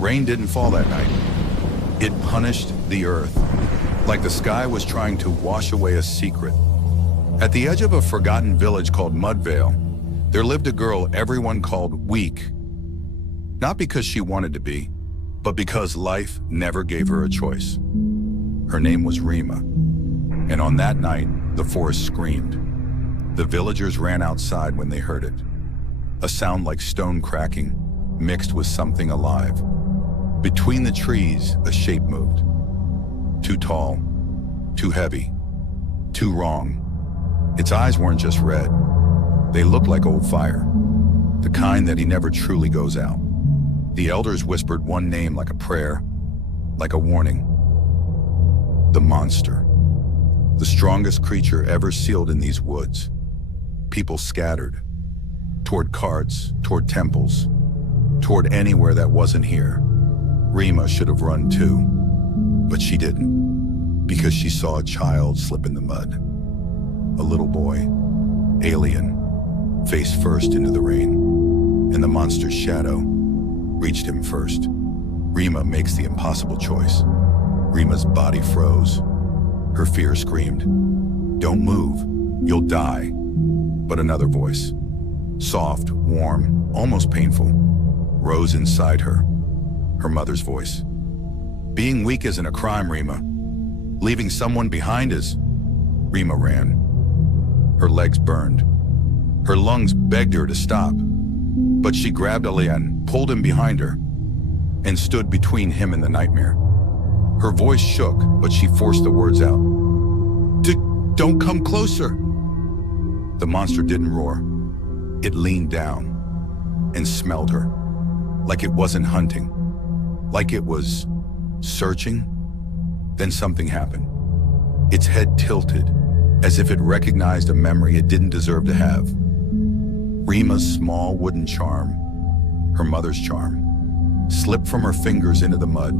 Rain didn't fall that night. It punished the earth, like the sky was trying to wash away a secret. At the edge of a forgotten village called Mudvale, there lived a girl everyone called weak. Not because she wanted to be, but because life never gave her a choice. Her name was Rima, and on that night, the forest screamed. The villagers ran outside when they heard it. A sound like stone cracking, mixed with something alive. Between the trees, a shape moved. Too tall, too heavy, too wrong. Its eyes weren't just red. They looked like old fire, the kind that he never truly goes out. The elders whispered one name like a prayer, like a warning. The monster. The strongest creature ever sealed in these woods. People scattered. Toward carts, toward temples, toward anywhere that wasn't here. Rima should have run too, but she didn't, because she saw a child slip in the mud. A little boy, alien, face first into the rain, and the monster's shadow reached him first. Rima makes the impossible choice. Rima's body froze. Her fear screamed, "Don't move, you'll die." But another voice, soft, warm, almost painful, rose inside her. Her mother's voice. "Being weak isn't a crime, Rima. Leaving someone behind is." Rima ran. Her legs burned. Her lungs begged her to stop. But she grabbed Alian, pulled him behind her, and stood between him and the nightmare. Her voice shook, but she forced the words out. Don't come closer." The monster didn't roar. It leaned down and smelled her, like it wasn't hunting, like it was searching. Then something happened. Its head tilted, as if it recognized a memory it didn't deserve to have. Rima's small wooden charm, her mother's charm, slipped from her fingers into the mud.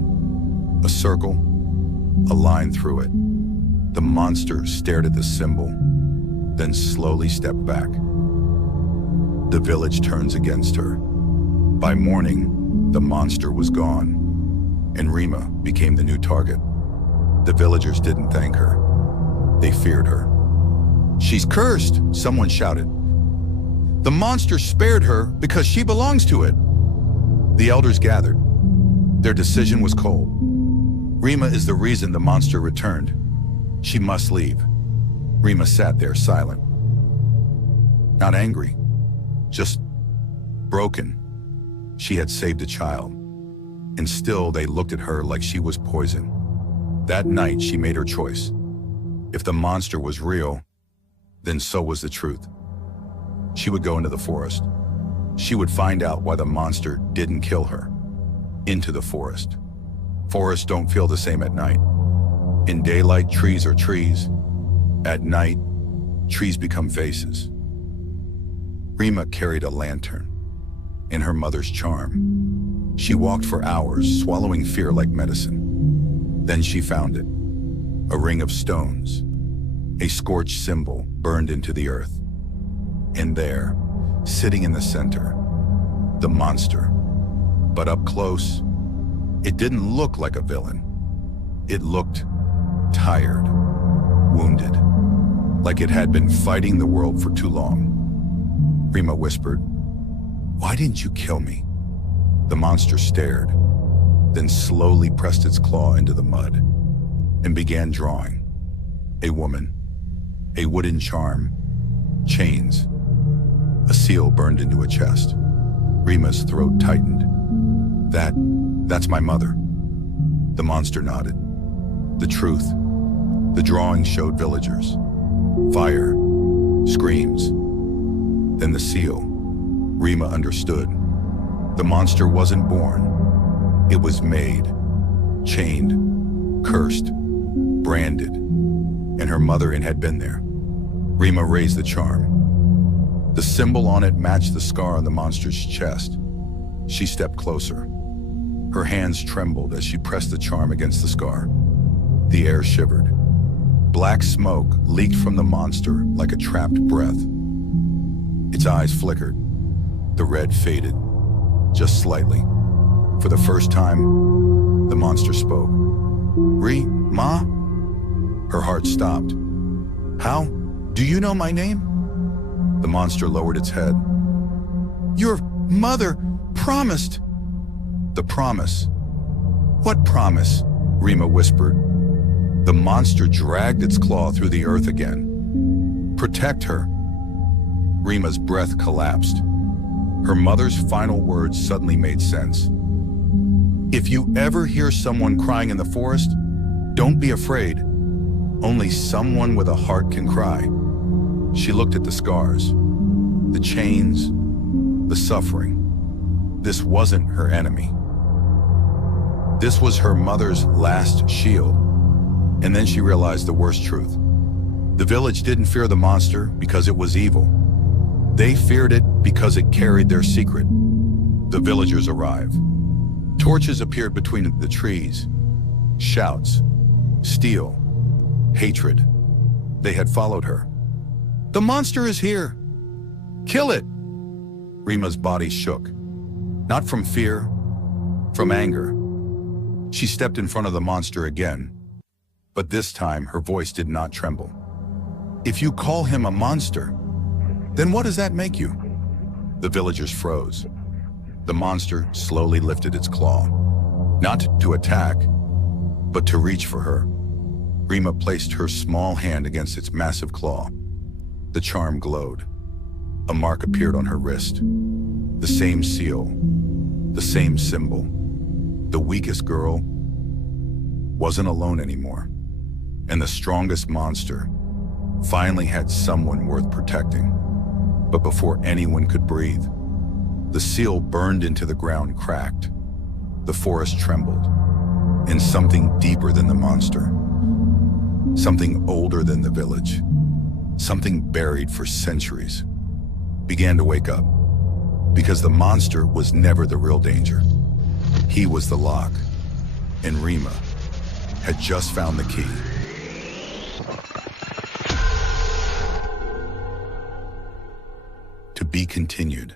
A circle, a line through it. The monster stared at the symbol, then slowly stepped back. The village turns against her. By morning, the monster was gone, and Rima became the new target. The villagers didn't thank her. They feared her. "She's cursed," someone shouted. "The monster spared her because she belongs to it." The elders gathered. Their decision was cold. Rima is the reason the monster returned. She must leave. Rima sat there silent. Not angry, just broken. She had saved a child, and still they looked at her like she was poison. That night she made her choice. If the monster was real, then so was the truth. She would go into the forest. She would find out why the monster didn't kill her. Into the forest. Forests don't feel the same at night. In daylight, trees are trees. At night, trees become faces. Rima carried a lantern in her mother's charm. She walked for hours, swallowing fear like medicine. Then she found it. A ring of stones. A scorched symbol burned into the earth. And there, sitting in the center, the monster. But up close, it didn't look like a villain. It looked tired, wounded, like it had been fighting the world for too long. Rima whispered, "Why didn't you kill me?" The monster stared, then slowly pressed its claw into the mud and began drawing. A woman, a wooden charm, chains. A seal burned into a chest. Rima's throat tightened. That's my mother." The monster nodded. The truth. The drawing showed villagers. Fire. Screams. Then the seal. Rima understood. The monster wasn't born. It was made. Chained. Cursed. Branded. And her mother had been there. Rima raised the charm. The symbol on it matched the scar on the monster's chest. She stepped closer. Her hands trembled as she pressed the charm against the scar. The air shivered. Black smoke leaked from the monster like a trapped breath. Its eyes flickered. The red faded, just slightly. For the first time, the monster spoke. Rima? Her heart stopped. How? Do you know my name? The monster lowered its head. Your mother promised. The promise. What promise? Rima whispered. The monster dragged its claw through the earth again. Protect her. Rima's breath collapsed. Her mother's final words suddenly made sense. If you ever hear someone crying in the forest, don't be afraid. Only someone with a heart can cry. She looked at the scars, the chains, the suffering. This wasn't her enemy. This was her mother's last shield. And then she realized the worst truth. The village didn't fear the monster because it was evil. They feared it because it carried their secret. The villagers arrived. Torches appeared between the trees. Shouts, steel, hatred. They had followed her. The monster is here! Kill it! Rima's body shook. Not from fear, from anger. She stepped in front of the monster again. But this time, her voice did not tremble. If you call him a monster, then what does that make you? The villagers froze. The monster slowly lifted its claw. Not to attack, but to reach for her. Rima placed her small hand against its massive claw. The charm glowed. A mark appeared on her wrist. The same seal, the same symbol. The weakest girl wasn't alone anymore. And the strongest monster finally had someone worth protecting. But before anyone could breathe, the seal burned into the ground, cracked. The forest trembled. And something deeper than the monster, something older than the village, something buried for centuries, began to wake up. Because the monster was never the real danger. He was the lock, and Rima had just found the key. To be continued.